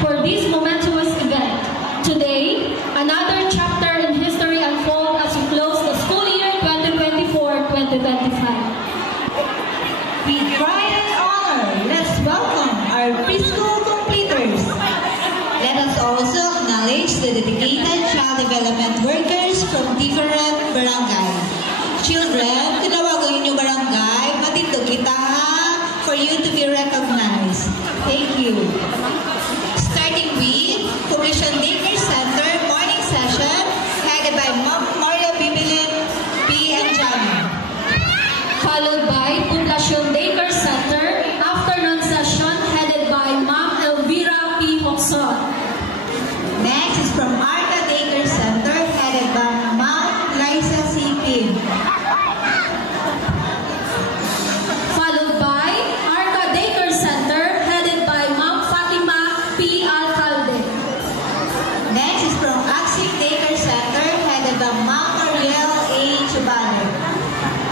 for this momentous event. Today, another chapter in history unfolds as we close the school year 2024-2025. With pride and honor, let's welcome our preschool completers. Let us also acknowledge the dedicated child development workers from different barangay. Children, tinawagan niyo barangay, matindog kita ha, for you to be recognized. Thank you. Starting with Poblacion Daycare Center morning session, headed by Ma'am Maria Bibilin P. and Johnny. Followed by Poblacion Daycare Center afternoon session headed by Ma'am Elvira P. Hokson. Next is from Arca Daycare Center, headed by Ma'am Liza C. Pin. Followed by Arca Daycare Center headed by Ma'am Fatima P. Alcalde. Next is from Axis Daycare Center, headed by Ma'am Mariel A. Chubano.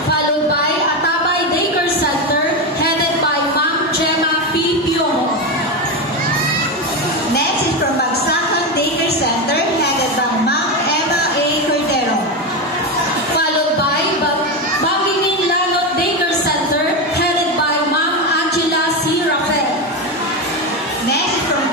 Followed by Atabay Daycare Center headed by Ma'am Gemma P. Piomo. Next is from Bagsakan Daycare Center, headed by Ma'am Emma A. Cordero. Followed by Bangingin Lalot Daycare Center headed by Ma'am Angela C. Rafael. Next is from